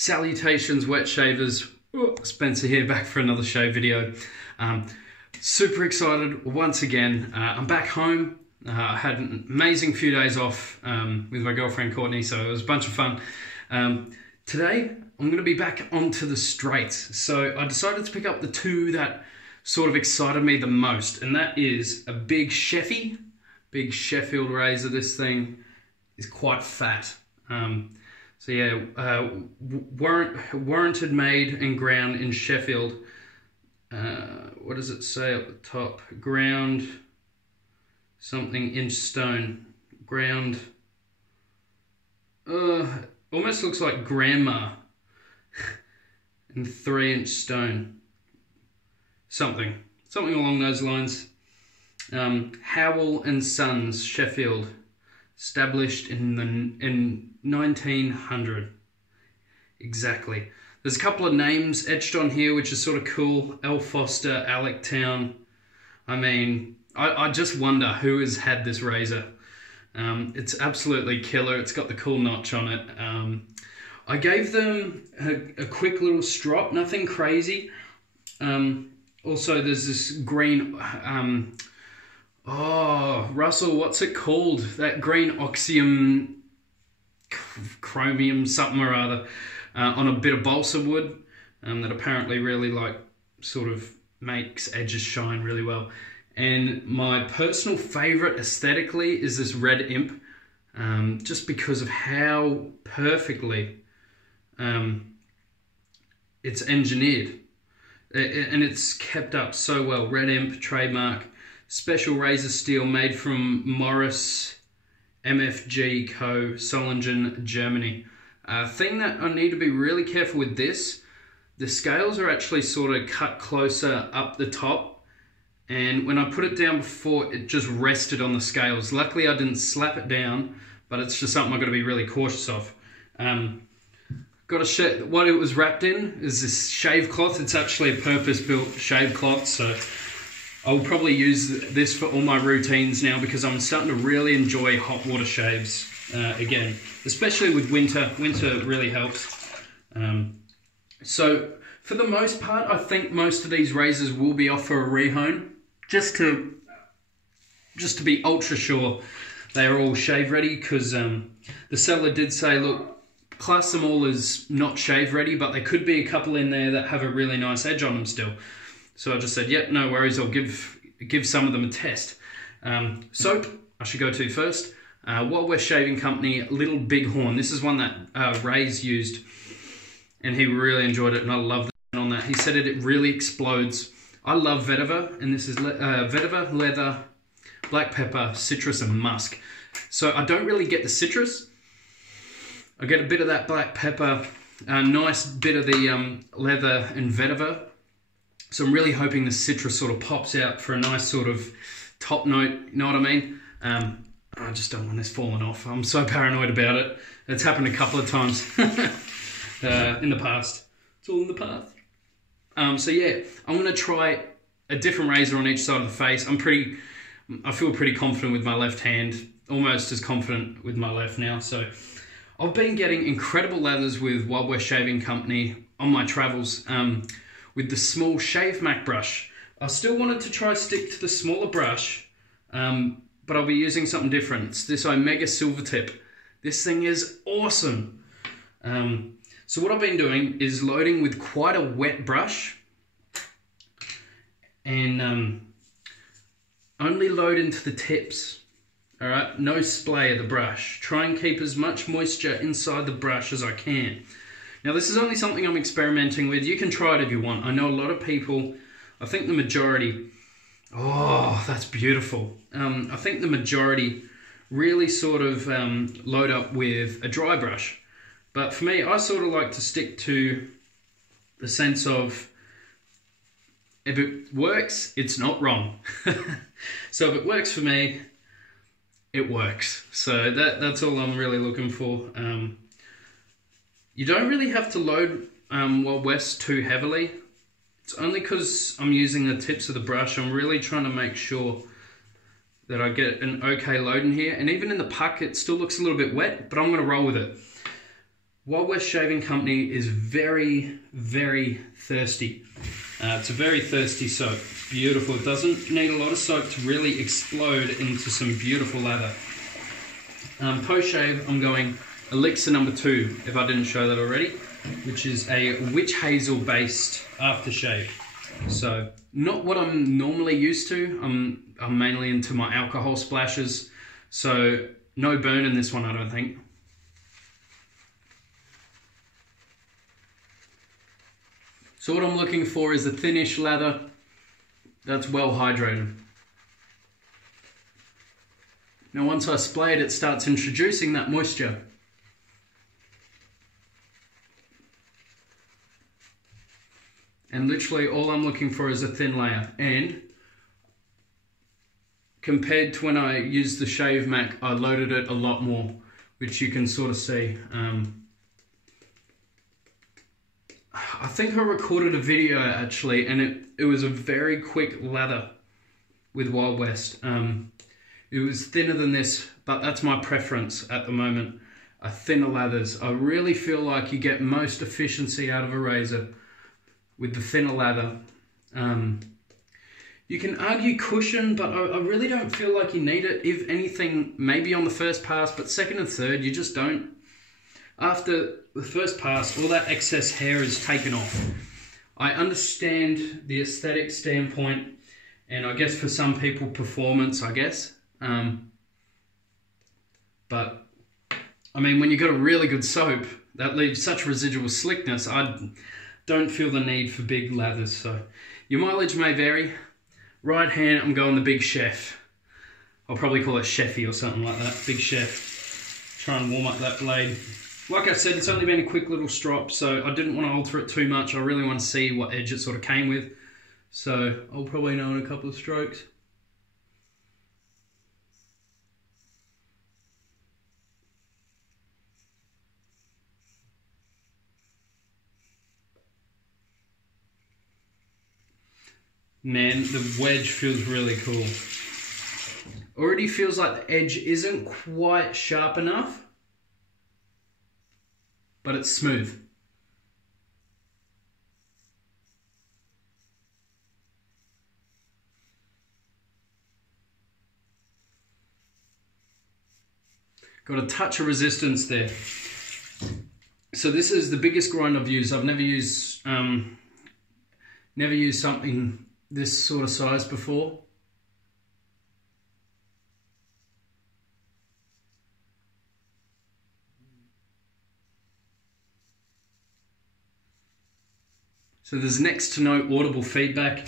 Salutations, wet shavers. Spencer here, back for another shave video. Super excited once again. I'm back home. I had an amazing few days off with my girlfriend Courtney, so it was a bunch of fun. Today, I'm going to be back onto the straights. So I decided to pick up the two that sort of excited me the most, and that is a big Sheffy, big Sheffield razor. This thing is quite fat. So yeah, warranted, made and ground in Sheffield. What does it say at the top? Ground something inch stone. Ground, almost looks like grandma. And 3-inch stone. Something along those lines. Howell and Sons, Sheffield. Established in 1900. Exactly. There's a couple of names etched on here which is sort of cool. L. Foster, Alec Town. I mean, I just wonder who has had this razor. It's absolutely killer. It's got the cool notch on it. I gave them a quick little strop, nothing crazy. Also, there's this green... oh, Russell, what's it called? That green oxium, chromium something or other, on a bit of balsa wood that apparently really sort of makes edges shine really well. And my personal favorite aesthetically is this red imp, just because of how perfectly it's engineered. And it's kept up so well. Red imp, trademark. Special razor steel made from Morris MFG Co. Solingen, Germany. Thing that I need to be really careful with this, the scales are actually sort of cut closer up the top, and when I put it down before, it just rested on the scales. Luckily I didn't slap it down, but it's just something I've got to be really cautious of. Got to show what it was wrapped in is this shave cloth. It's actually a purpose-built shave cloth, so I'll probably use this for all my routines now because I'm starting to really enjoy hot water shaves again, especially with winter. Winter really helps. So for the most part, I think most of these razors will be off for a rehone, just to be ultra sure they're all shave ready, because the seller did say, look, class them all as not shave ready, but there could be a couple in there that have a really nice edge on them still. So I just said, yep, no worries, I'll give some of them a test. Soap, I should go to first. Wild West Shaving Company, Little Bighorn. This is one that Ray's used, and he really enjoyed it, and I love that on that. He said it really explodes. I love vetiver, and this is vetiver, leather, black pepper, citrus, and musk. So I don't really get the citrus. I get a bit of that black pepper, a nice bit of the leather and vetiver. So I'm really hoping the citrus sort of pops out for a nice sort of top note, you know what I mean? I just don't want this falling off. I'm so paranoid about it. It's happened a couple of times in the past. It's all in the past. So yeah, I'm going to try a different razor on each side of the face. I feel pretty confident with my left hand, almost as confident with my left now. So I've been getting incredible leathers with Wild West Shaving Company on my travels. With the small Shave Mac brush. I still wanted to try stick to the smaller brush, but I'll be using something different. It's this Omega Silvertip. This thing is awesome. So what I've been doing is loading with quite a wet brush, and only load into the tips. All right, no splay of the brush. Try and keep as much moisture inside the brush as I can. Now this is only something I'm experimenting with. You can try it if you want. I know a lot of people, I think the majority, oh, that's beautiful. I think the majority really sort of load up with a dry brush. But for me, I sort of like to stick to the sense of, if it works, it's not wrong. So if it works for me, it works. So that's all I'm really looking for. You don't really have to load Wild West too heavily. It's only because I'm using the tips of the brush. I'm really trying to make sure that I get an okay load in here. And even in the puck, it still looks a little bit wet, but I'm going to roll with it. Wild West Shaving Company is very, very thirsty. It's a very thirsty soap. Beautiful. It doesn't need a lot of soap to really explode into some beautiful lather. Post-shave, I'm going Elixir number 2, if I didn't show that already, which is a witch hazel based aftershave. So, not what I'm normally used to. I'm mainly into my alcohol splashes, so no burn in this one, I don't think. So what I'm looking for is a thinnish lather that's well hydrated. Now once I spray it, it starts introducing that moisture. And literally all I'm looking for is a thin layer. And compared to when I used the Shave Mac, I loaded it a lot more, which you can sort of see. I think I recorded a video actually, and it was a very quick lather with Wild West. It was thinner than this, but that's my preference at the moment. Thinner lathers. I really feel like you get most efficiency out of a razor with the thinner lather. You can argue cushion, but I really don't feel like you need it. If anything, maybe on the first pass, but second and third, you just don't. After the first pass, all that excess hair is taken off. I understand the aesthetic standpoint, and I guess for some people, performance, I guess. But, I mean, when you've got a really good soap that leaves such residual slickness, I don't feel the need for big lathers. So, your mileage may vary. Right hand, I'm going the Big Chef. I'll probably call it Chefy or something like that. Big Chef. Try and warm up that blade. Like I said, it's only been a quick little strop, so I didn't want to alter it too much. I really want to see what edge it sort of came with. So I'll probably know in a couple of strokes. Man, the wedge feels really cool. Already feels like the edge isn't quite sharp enough, but it's smooth. Got a touch of resistance there. So this is the biggest grind I've used. I've never used something this sort of size before. So there's next to no audible feedback.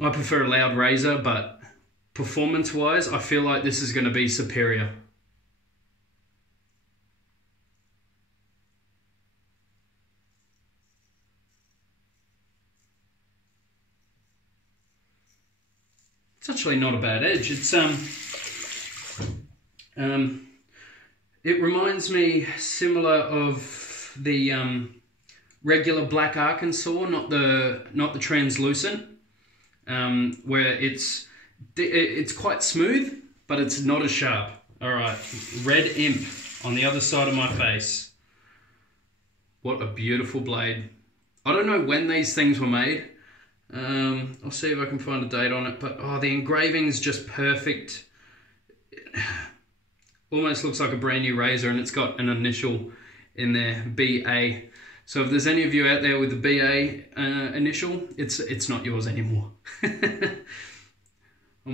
I prefer a loud razor, but performance-wise, I feel like this is going to be superior. It's actually not a bad edge. It's it reminds me similar of the regular Black Arkansas, not the translucent, where it's quite smooth, but it's not as sharp. All right, Red Imp on the other side of my face. What a beautiful blade. I don't know when these things were made. I'll see if I can find a date on it, but oh, the engraving's just perfect. Almost looks like a brand new razor, and it's got an initial in there, BA. So if there's any of you out there with the BA initial, it's not yours anymore. I'm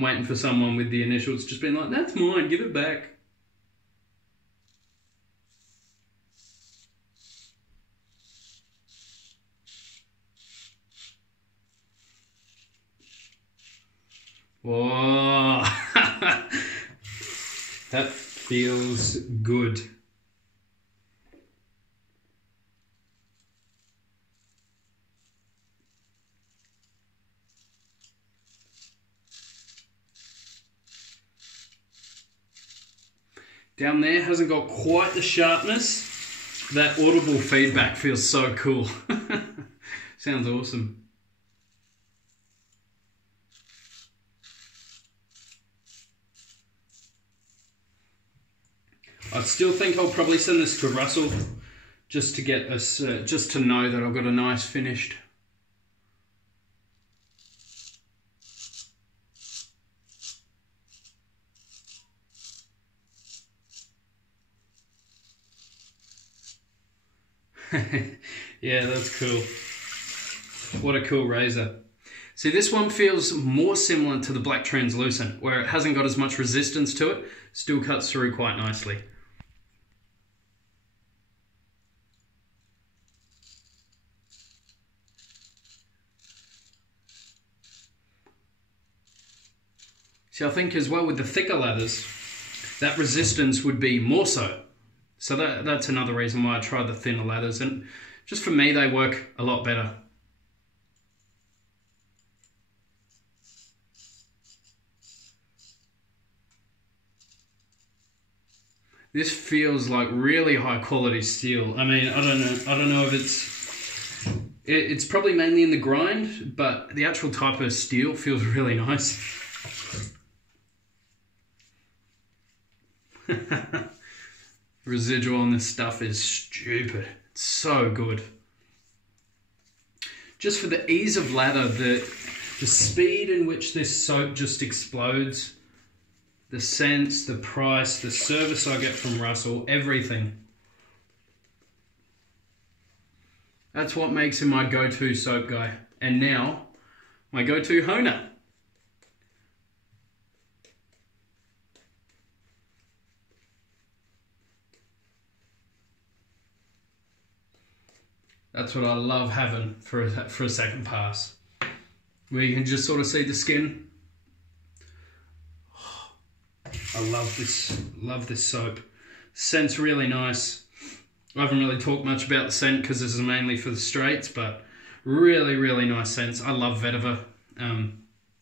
waiting for someone with the initials just being like, that's mine, give it back. Whoa, that feels good. Down there hasn't got quite the sharpness. That audible feedback feels so cool. Sounds awesome. I still think I'll probably send this to Russell just to get us, just to know that I've got a nice finished. Yeah, that's cool. What a cool razor. See, this one feels more similar to the Black Translucent, where it hasn't got as much resistance to it, still cuts through quite nicely. See, I think as well with the thicker leathers, that resistance would be more so. So that's another reason why I tried the thinner leathers, and just for me, they work a lot better. This feels like really high quality steel. I mean, I don't know if it's probably mainly in the grind, but the actual type of steel feels really nice. Residual on this stuff is stupid. It's so good. Just for the ease of lather, the speed in which this soap just explodes, the scents, the price, the service I get from Russell, everything. That's what makes him my go-to soap guy. And now, my go-to honer. That's what I love having for a second pass, where you can just sort of see the skin. I love this soap. Scent's really nice. I haven't really talked much about the scent because this is mainly for the straights, but really, really nice scents. I love vetiver.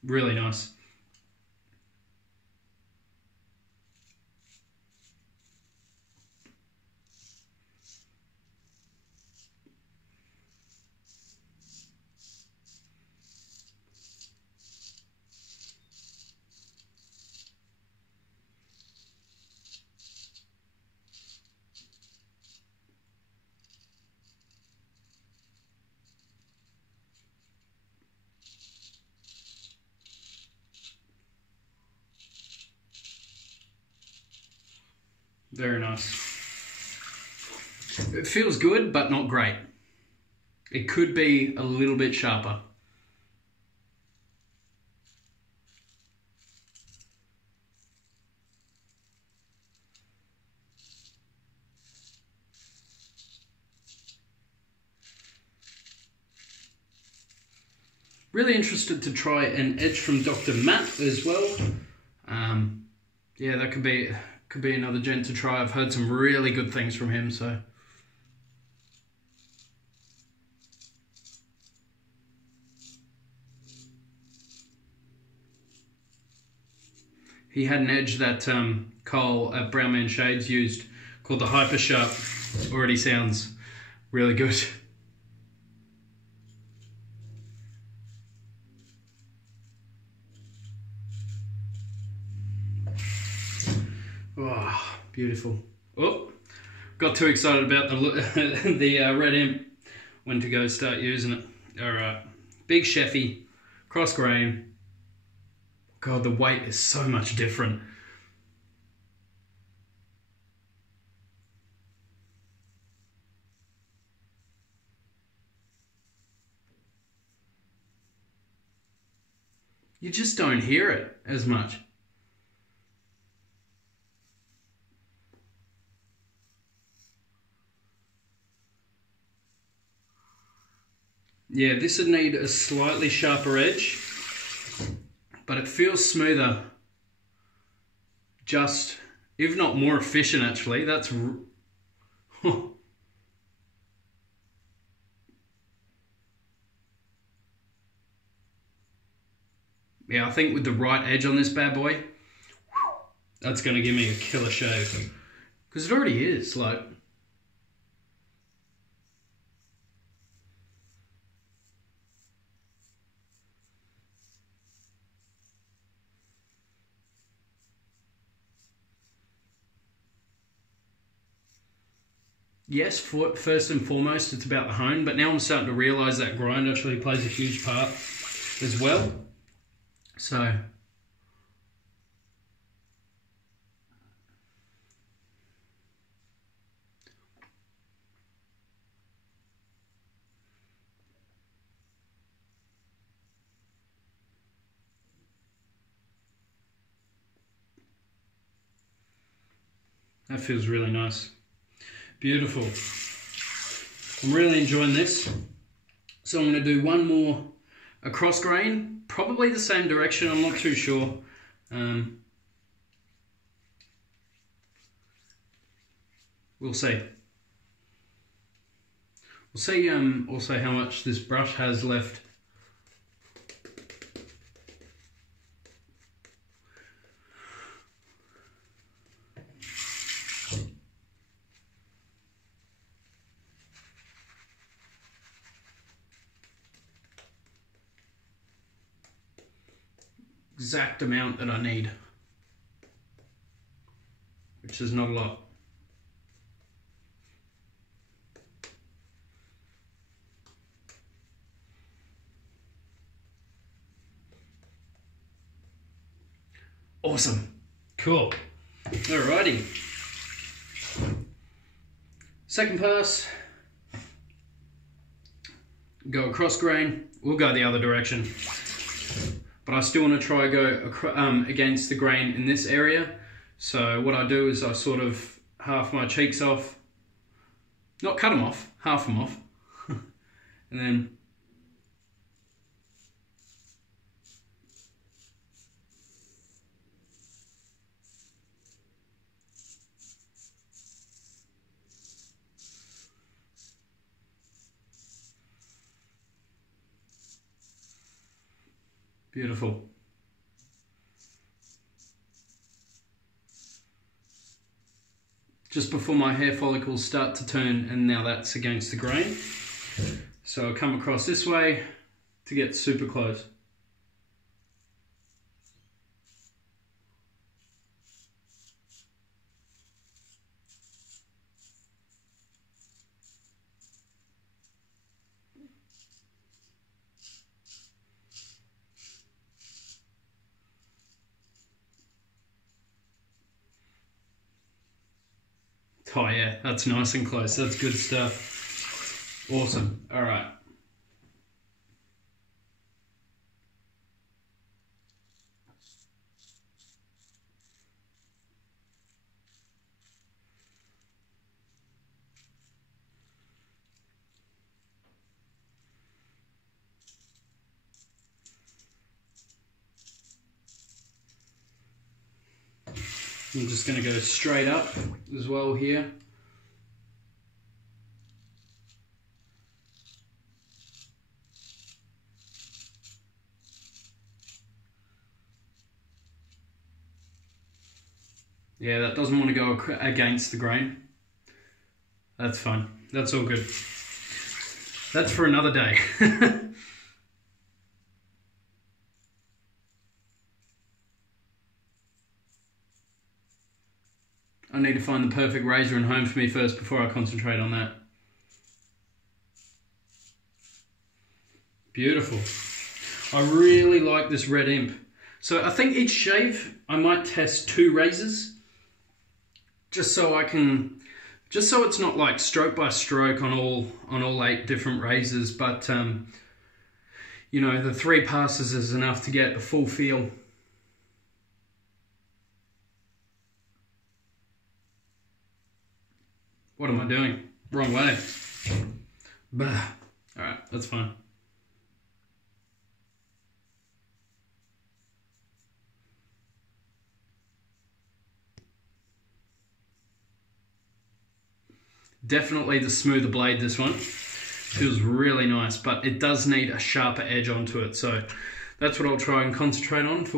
Really nice. Very nice. It feels good, but not great. It could be a little bit sharper. Really interested to try an edge from Dr. Matt as well. Yeah, that could be another gent to try. I've heard some really good things from him, so. He had an edge that Cole at Brown Man Shades used called the Hyper Sharp. Already sounds really good. Oh, beautiful. Oh, got too excited about the red imp. When to go start using it. Alright, big Sheffy, cross grain. God, the weight is so much different. You just don't hear it as much. Yeah, this would need a slightly sharper edge, but it feels smoother. Just, if not more efficient actually, that's... Yeah, I think with the right edge on this bad boy, that's going to give me a killer shave. Because it already is, like... yes, first and foremost, it's about the hone, but now I'm starting to realise that grind actually plays a huge part as well. So that feels really nice. Beautiful. I'm really enjoying this. So I'm going to do one more across grain, probably the same direction, I'm not too sure. We'll see. We'll see also how much this brush has left. Exact amount that I need, which is not a lot. Awesome. Cool. Alrighty. Second pass. Go across grain. We'll go the other direction. But I still want to try go against the grain in this area. So what I do is I sort of half my cheeks off. Not cut them off, half them off. And then beautiful. Just before my hair follicles start to turn, and now that's against the grain. So I'll come across this way to get super close. Oh yeah, that's nice and close. That's good stuff. Awesome. All right. I'm just going to go straight up as well here. Yeah, that doesn't want to go against the grain. That's fine. That's all good. That's for another day. I need to find the perfect razor and home for me first before I concentrate on that. Beautiful. I really like this red imp. So I think each shave I might test 2 razors, just so it's not like stroke by stroke on all 8 different razors, but you know, the 3 passes is enough to get the full feel. What am I doing? Wrong way. Bah. Alright, that's fine. Definitely the smoother blade, this one. Feels really nice, but it does need a sharper edge onto it, so that's what I'll try and concentrate on for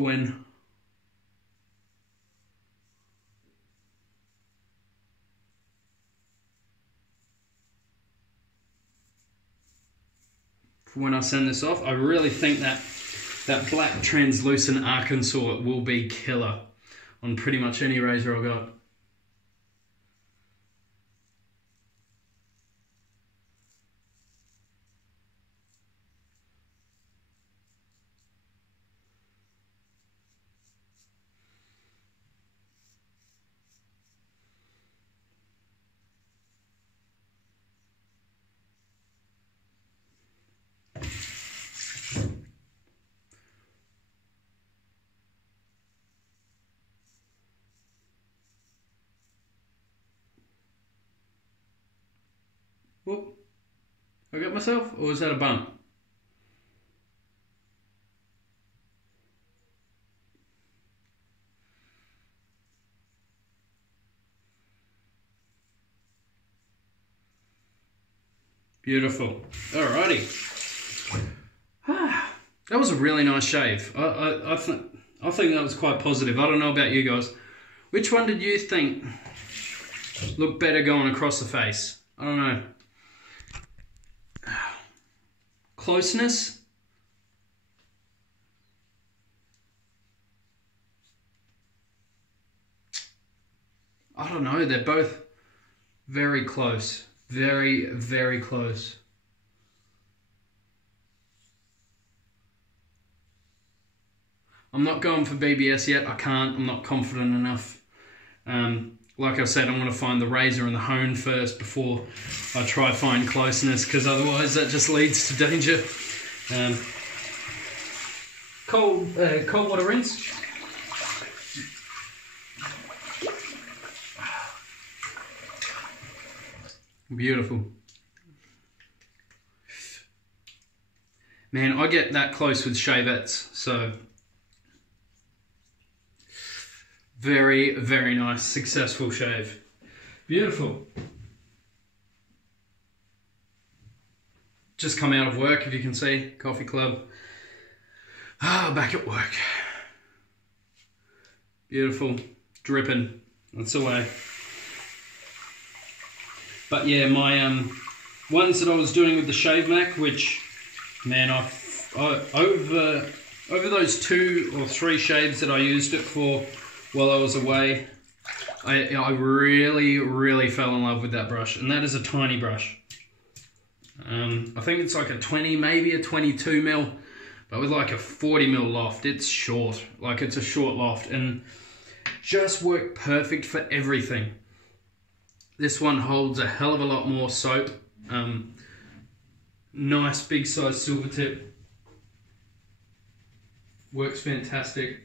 when I send this off. I really think that black translucent Arkansas will be killer on pretty much any razor I got. Whoop. I got myself, or was that a bump? Beautiful. Alrighty. That was a really nice shave. I think that was quite positive. I don't know about you guys. Which one did you think looked better going across the face? I don't know. Closeness? I don't know. They're both very close. Very, very close. I'm not going for BBS yet. I can't. I'm not confident enough. Like I said, I'm going to find the razor and the hone first before I try find closeness, because otherwise that just leads to danger. Cold water rinse. Beautiful. Man, I get that close with shavettes, so very, very nice, successful shave. Beautiful. Just come out of work, if you can see, coffee club. Back at work. Beautiful, dripping, that's the way. But yeah, my ones that I was doing with the Shave Mac, which, man, over those 2 or 3 shaves that I used it for while I was away, I really, really fell in love with that brush, and that is a tiny brush. I think it's like a 20, maybe a 22 mil, but with like a 40 mil loft. It's short, like it's a short loft, and just worked perfect for everything. This one holds a hell of a lot more soap. Nice big size silver tip. Works fantastic.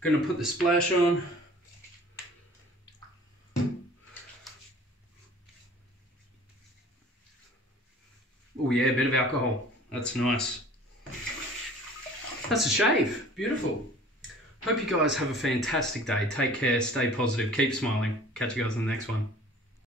Gonna put the splash on. Oh yeah, a bit of alcohol. That's nice. That's a shave. Beautiful. Hope you guys have a fantastic day. Take care, stay positive, keep smiling. Catch you guys in the next one.